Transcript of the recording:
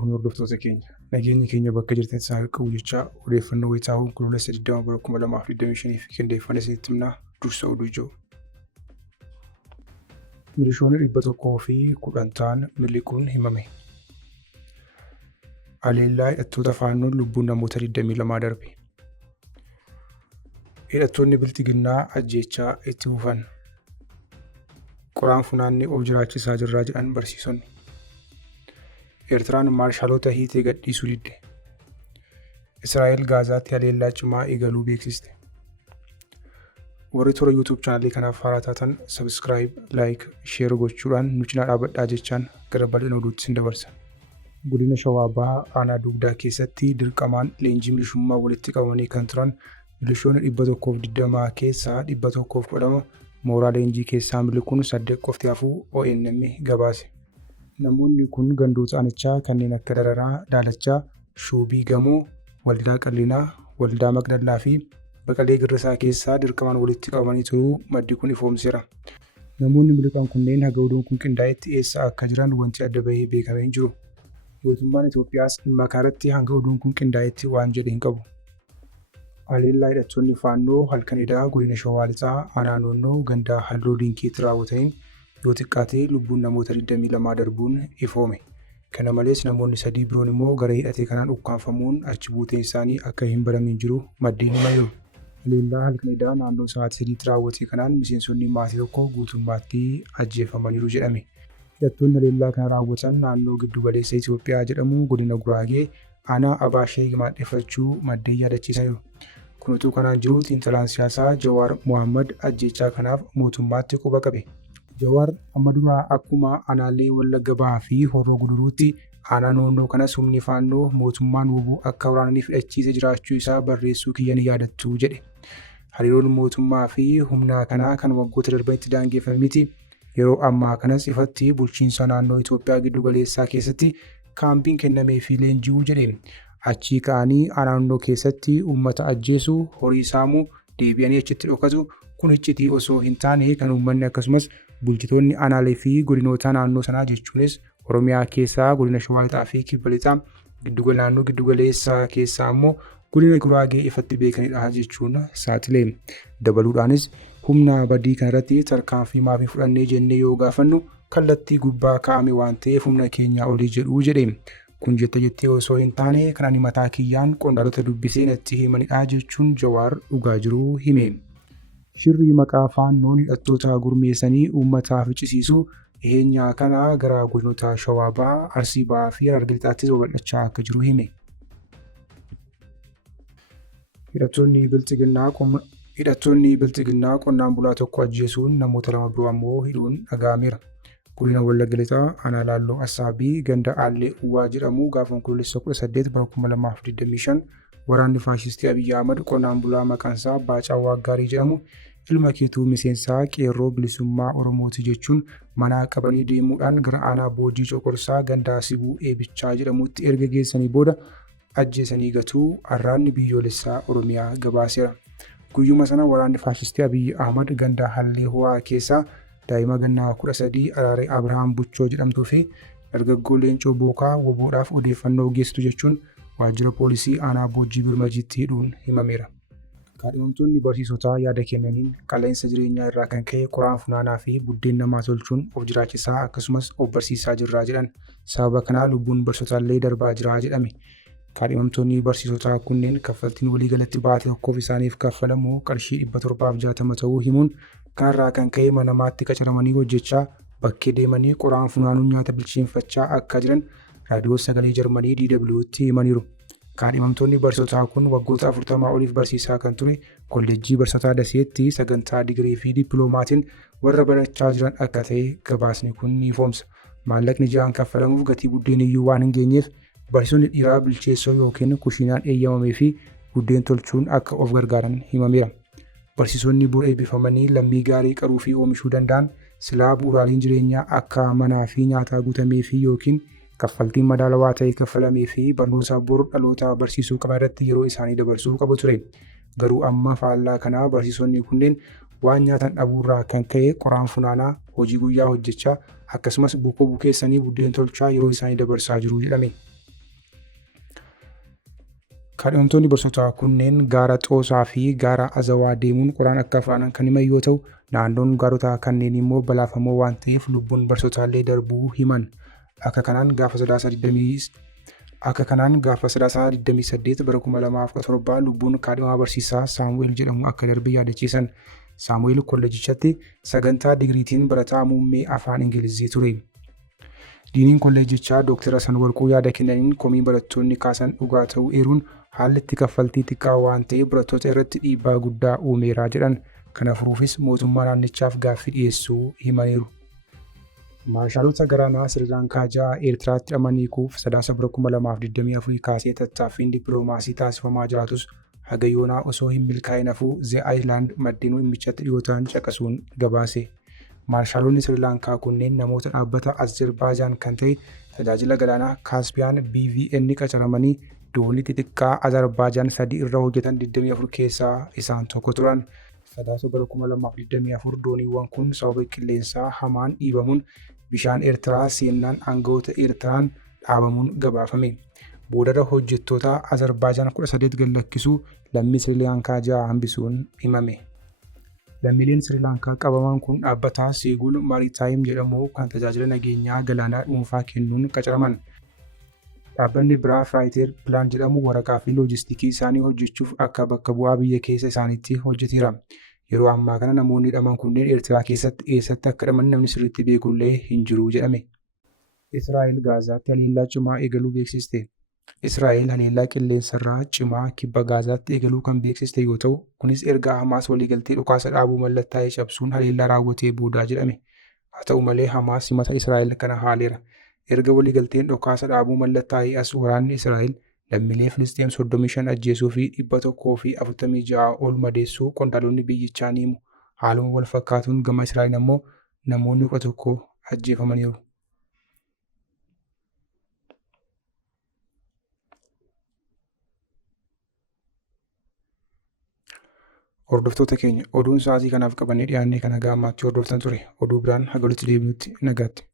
kun hordoftoota keenya. Nageenyi keenya bakka jirtan isaa qabu jechaa odeeffannoo wayitaawwan kololeessa 20/2025 fi qindeeffannee isinitti himnaa dursa oduu ijoo. Milishoonni 110 ta'an miliquun himame. Haleellaa hidhattoota faannoon lubbuun namoota 22 darbe. Hidhattoonni biltiginnaa ajjeechaa itti fufan. Qoraan funaannee of jiraachisaa jirraa jedhan barsiisonni. Eertiraan maarshaalota hiitee gadhiisuu didde. Israa'el Gaazaatti haleellaa cimaa eegaluu beeksiste. Warri toora YouTube chaanalii kanaaf haaraa taatan subscribe, like, share gochuudhaan nu cinaa dhaabadhaa jechaan gara bal'ina oduutti isin dabarsa. Godina Shawaa Bahaa aanaa dugdaa keessatti dirqamaan leenjii milishummaa walitti qabamanii kan turan milishoonni 120 keessaa 110 mooraa leenjii keessaa miliquun 8 qofti hafuu ONM gabaase. Namoonni kun gandoota aanichaa kanneen akka Dararaa, Daalachaa, Shuubii Gamoo, Waldaa Qallinaa, Waldaa Magdallaa fi Baqalee Girrisaa keessaa dirqamaan walitti qabamanii turuu maddi kun ifoomseera. Namoonni miliqan kunneen haga oduun kun qindaa'etti eessa akka jiran wanti adda bahee beekamee hin jiru. Mootummaan Itoophiyaas dhimma kanarratti hanga oduun kun qindaa'etti waan jedhe hin qabu. Haleellaa hidhattoonni faannoo halkanidhaa godina Shawaa Lixaa aanaa Noonnoo gandaa Halluu Dinkiitti raawwataniin yoo xiqqaate lubbuun namoota 22 darbuun ifoome. Kana malees namoonni 3 biroon immoo gara hidhatee kanaan ukkaanfamuun achi buuteen isaanii akka hin baramin jiru maddeen himayu. Haleellaa halkanidhaa naannoo sa'aatii 3tti raawwate kanaan miseensonni maatii tokko guutummaatti ajjeefamaniiru jedhame. Hidhattoonni haleellaa kana raawwatan naannoo giddu galeessa Itoophiyaa jedhamu godina Guraagee aanaa Abaashee maadheffachuu maddeen yaadachiisaniiru. Kun utuu kanaan jiru xiinxalaan siyaasaa Jawaar Mohaammed ajjechaa kanaaf mootummaatti quba qabe. Jawaar amma duraa akkuma aanaalee Wallagga Bahaa fi Horroo Guduruutti aanaa Noonnoo kanas humni faannoo mootummaan woboo akka waraananiif hidhachiisee jiraachuu isaa barreessuu kiyya ni yaadattu jedhe. Hariiroon mootummaa fi humna kanaa kan waggoota darbanitti daangeffame miti. Yeroo ammaa kanas ifatti bulchiinsa naannoo Itoophiyaa giddu galeessaa keessatti kaampiin kennamee fi leenji'uu jedhe. Achii ka'anii aanaa Noonnoo keessatti uummata ajjeesuu, horii saamuu, deebi'anii achitti dhokatu kun iccitii osoo hin taane kan uummanni akkasumas bulchitoonni aanaalee fi godinoota naannoo sanaa jechuunis Oromiyaa keessaa godina Shawaa Lixaa fi Kibba Lixaa naannoo giddu galeessaa keessaa immoo godina Guraagee ifatti beekanidha jechuun saaxilee. Dabaluudhaanis humna badii kanarratti tarkaanfii maafii fudhannee jennee yoo gaafannu kallattii gubbaa kaa'ame waan ta'eef humna keenyaa olii jedhuu jedhe. Kun jettee osoo hin taane kan ani mataa kiyyaan qondaalota dubbisee natti himanidha jechuun Jawaar dhugaa jiruu hime. Shirri maqaa faannoon hidhattoota gurmeessanii uummataaf ficcisiisuu dhiheenyaa kana gara godinoota Shawaa Bahaa, Arsii Bahaa fi Harargee Lixaattis babal'achaa akka jiru hime. Hidhattoonni biltiginnaa qonnaan bulaa tokko ajjeesuun namoota 2 biroo ammoo hidhuun dhaga'ameera. Godina Wallagga Lixaa aanaa Laalloo Assaabii ganda Aallee Uwwaa jedhamu gaafa onkololeessa 18/2025 waraanni faashistii Abiyyi Ahmad qonnaan bulaa maqaan isaa Baacaa Waaggaarii jedhamu ilma keetuu miseensaa qeerroo bilisummaa Oromooti jechuun mana qabanii deemuudhaan gara aanaa Boojii Coqorsaa ganda Sibuu Eebichaa jedhamutti erga geessanii booda ajjeesanii gatuu arraanni biyyoolessaa Oromiyaa gabaaseera. Guyyuma sana waraanni faashistii Abiyyi Ahmad ganda Hallee Ho'aa keessaa daa'ima gannaa 13 Araaree Abrahaam Buchoo jedhamtuu fi dargaggoo Leencoo Bookaa woboodhaaf odeeffannoo geessitu jechuun waajjira poolisii aanaa Boojii Birmajiitti hidhuun himameera. Kaadhimamtoonni barsiisotaa yaada kennaniin qaala'insa jireenyaa irraa kan ka'e qoraan funaanaa fi buddeen namaa tolchuun of jiraachisaa akkasumas of barsiisaa jirraa jedhan. Sababa kanaa lubbuun barsiisotaallee darbaa jiraa jedhame. Kaadhimamtoonni barsiisotaa kunneen kaffaltiin waliigalatti baate tokkoof isaaniif kaffalamu qarshii 760 ta'uu himuun kanarraa kan ka'e mana namaatti qacaramanii hojjechaa bakkee deemanii qoraan funaanuun nyaata bilcheeffachaa akka jiran raadiyoo sagalee Jarmanii DW'tti himaniiru. Kaadhimamtoonni barsiisotaa kun waggoota 40 oliif barsiisaa kan ture kolleejjii barsiisotaa Daseetti sagantaa digirii fi dippiloomatiin warra barachaa jiran akka ta'e gabaasni kun ni ifoomsa. Maallaqni ji'aan kaffalamuuf gatii buddeen iyyuu waan hin geenyeef barsiisonni dhiiraa bilcheessoo yookiin kushiinaan eeyyamamee fi buddeen tolchuun akka of gargaaran himameera. Barsiisonni bor eebbifamanii lammii gaarii qaruu fi oomishuu danda'an silaa bu'uuraaleen jireenyaa akka manaa fi nyaataa guutamee fi yookiin kaffaltiin madaalawaa ta'e kaffalamee fi barnoota bor dhaloota barsiisuu qaban irratti yeroo isaanii dabarsuu qabu ture. Garuu amma faallaa kanaa barsiisonni kunneen waan nyaatan dhabuurraa kan ka'e qoraan funaanaa hojii guyyaa hojjechaa akkasumas bukkoo bukeessanii buddeen tolchaa yeroo isaanii dabarsaa jiru jedhame. Kaadhimamtoonni barsiisotaa kunneen gaara Xoosaa fi gaara Azawaa deemuun qoraan akka fudhatan kan himan yoo ta'u, naannoon gaarota kanneen immoo balaafamoo waan ta'eef lubbuun barsiisotaallee darbuu himan. Akka kanaan gaafa Sadaasaa 28 bara 2017 lubbuun kaadhimamaa barsiisaa Saamu'eel jedhamu akka darbe yaadachiisan. Saamu'eel kolleejichatti sagantaa digiriitiin barataa muummee afaan Ingilizii ture. Diiniin kolleejichaa Dr. Hasan Warquu yaada kennaniin komii barattoonni kaasan dhugaa ta'uu eeruun haalli itti kaffaltii xiqqaa waan ta'eef barattoota irratti dhiibbaa guddaa uumeera jedhan. Kana furuufis mootummaa naannichaaf gaaffii dhiyeessuu himaniiru. Maarshaalota garaanaa Sirilaankaa 6 Eertiraatti amaniikuuf Sadaasa bara 2024 kaasee tattaaffiin dippiloomaasii taasifamaa jiraatus haga yoonaa osoo hin milkaa'in hafuu The Island maddeen dhimmichatti dhiyootaan caqasuun gabaase. Maarshaalonni Sirilaankaa kunneen namoota dhaabbata Azerbaajaan kan ta'e tajaajila galaanaa Kaaspiyaan BVN qacaramanii doonii xixiqqaa Azerbaajaan 3 irra hojjetan 24 keessaa isaan tokko turan. Sadaasa bara 2024 dooniiwwan kun sababa qilleensaa hamaan dhiibamuun bishaan Eertiraa seenaan aangawoota Eertiraan dhaabamuun gabaafame. Boodara hojjettoota Azerbaajaan 18 gad lakkisuu lammii Sirilaankaa 6 hambisuun himame. Lammiileen Sirilaankaa qabaman kun dhaabbata Seeguul Maaritaayim jedhamu kan tajaajila nageenyaa galaanaa dhuunfaa kennuun qacaraman. Dhaabbanni biraa Firaayiteer Pilaan jedhamu waraqaa fi loojistikii isaanii hojjechuuf akka bakka bu'aa biyya keessa isaaniitti hojjeteera. Yeroo ammaa kana namoonni hidhaman kunneen Eertiraa keessatti eessatti akka hidhaman namni sirriitti beekullee hin jiru jedhame. Israa'el Gaazaatti haleellaa cimaa eegaluu beeksiste. Israa'el haleellaa qilleensarraa cimaa kibba Gaazaatti eegaluu kan beeksiste yoo ta'u, kunis erga Hamaas waliigaltee dhukaasa dhaabuu mallattaa'ee cabsuun haleellaa raawwatee boodaa jedhame. Haa ta'u malee Hamaas himata Israa'el kana haaleera. Erga waliigalteen dhukaasa dhaabuu mallattaa'ee as waraanni Israa'el lammiilee Filisxeem 35 ajjeesuu fi 146 ol madeessuu qondaaltonni biyyichaa ni himu. Haaluma wal fakkaatuun gama Israa'el ammoo namoonni 11 ajjeefamaniiru. Hordoftoota keenya oduun sa'aatii kanaaf qabannee dhiyaannee kana gaammaatti hordoftan ture. Oduu biraan haga walitti deebinutti nagaatti.